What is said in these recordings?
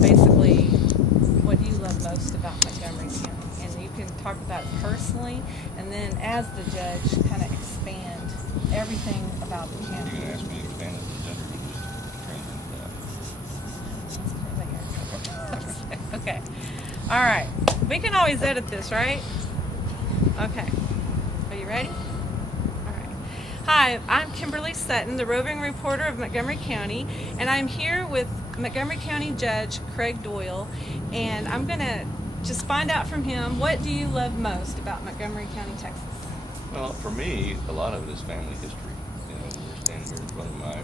Basically, what do you love most about Montgomery County? And you can talk about it personally, and then as the judge, kind of expand everything about the You're county. going to ask me to expand it to the judge, or just translate that? Okay. All right. We can always edit this, right? Okay. Are you ready? All right. Hi, I'm Kimberly Sutton, the roving reporter of Montgomery County, and I'm here with Montgomery County Judge Craig Doyal, and I'm going to just find out from him, what do you love most about Montgomery County, Texas? Well, for me, a lot of it is family history. You know, we're standing here in front of my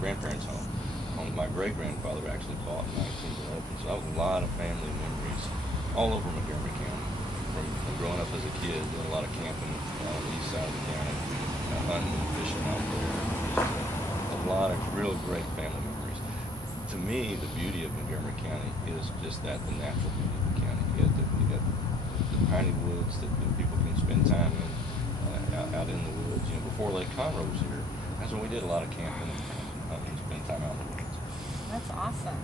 grandparents' home. My great-grandfather actually bought in 1911, so I have a lot of family memories all over Montgomery County. From growing up as a kid, doing a lot of camping on the east side of the county, hunting and fishing out there. Just a lot of real great family memories. To me, the beauty of Montgomery County is just that, the natural beauty of the county. You got the piney woods that people can spend time in, out in the woods. You know, before Lake Conroe was here, that's when we did a lot of camping and spend time out in the woods. That's awesome.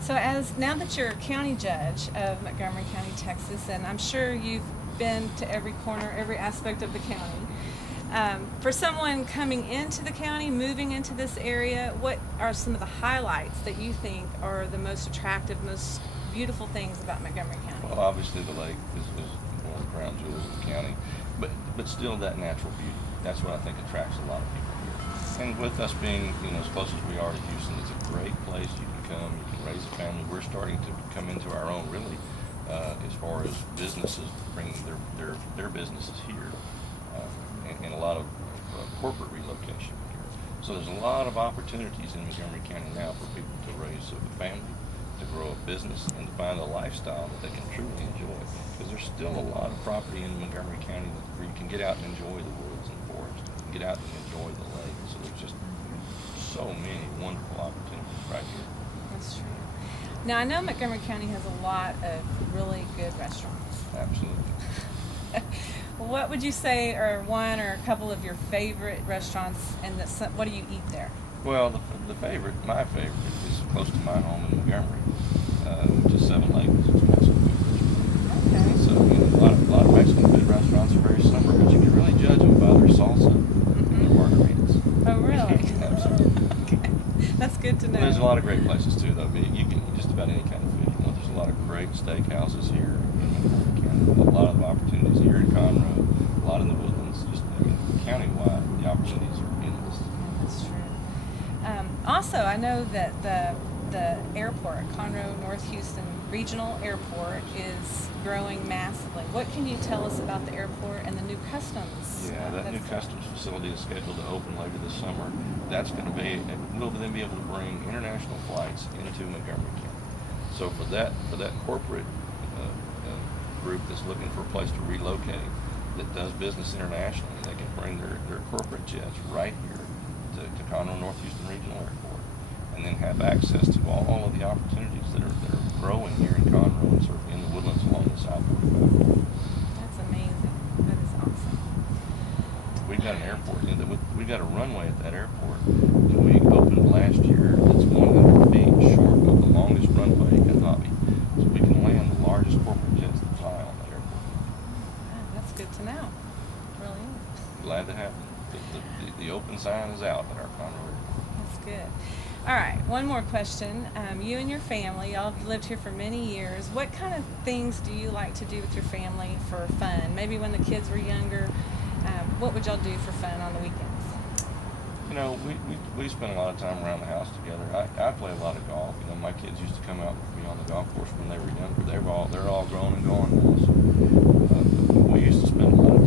So now that you're county judge of Montgomery County, Texas, and I'm sure you've been to every corner, every aspect of the county, for someone coming into the county, moving into this area, what are some of the highlights that you think are the most attractive, most beautiful things about Montgomery County? Well, obviously the lake is one of the crown jewels of the county, but still that natural beauty. That's what I think attracts a lot of people here. And with us being, you know, as close as we are to Houston, it's a great place. You can come, you can raise a family. We're starting to come into our own, really, as far as businesses bringing their businesses here, and a lot of corporate relocation here. So there's a lot of opportunities in Montgomery County now for people to raise a family, to grow a business, and to find a lifestyle that they can truly enjoy. Because there's still a lot of property in Montgomery County where you can get out and enjoy the woods and forest, and get out and enjoy the lake. So there's just so many wonderful opportunities right here. That's true. Now, I know Montgomery County has a lot of really good restaurants. Absolutely. What would you say are one or a couple of your favorite restaurants, and what do you eat there? Well, my favorite is close to my home in Montgomery, which is Seven Lakes. It's a Mexican food restaurant. Okay. So, you know, a lot of Mexican food restaurants are very similar, but you can really judge them by their salsa and their margaritas. Oh, really? Absolutely. Okay. That's good to know. There's a lot of great places too, though. You can eat just about any kind of food you want. There's a lot of great steakhouses here in Montgomery County. A lot of opportunities here in Conroe. A lot in the Woodlands. Just, I mean, countywide, the opportunities are endless. That's true. Also, I know that the airport, Conroe North Houston Regional Airport, is growing massively. What can you tell us about the airport and the new customs? Yeah, that new customs facility is scheduled to open later this summer. That's going to we'll then be able to bring international flights into Montgomery County. So for that corporate group that's looking for a place to relocate, that does business internationally, they can bring their corporate jets right here to Conroe North Houston Regional Airport, and then have access to all of the opportunities that are growing here in Conroe and certainly in the Woodlands along the South 45. That's amazing. That is awesome. We've got an airport, you know, we've got a runway at that airport that we opened last year that's 100 feet short of the longest runway in Hobby. So we can land the largest corporate jets that fly on that airport. Wow, that's good to know. It really is. Glad to have it. The open sign is out at our Conroe Airport. That's good. All right, one more question. You and your family, y'all have lived here for many years. What kind of things do you like to do with your family for fun? Maybe when the kids were younger, what would y'all do for fun on the weekends? You know, we spend a lot of time around the house together. I play a lot of golf. You know, my kids used to come out with me on the golf course when they were younger. They're all grown and gone now. So we used to spend a lot of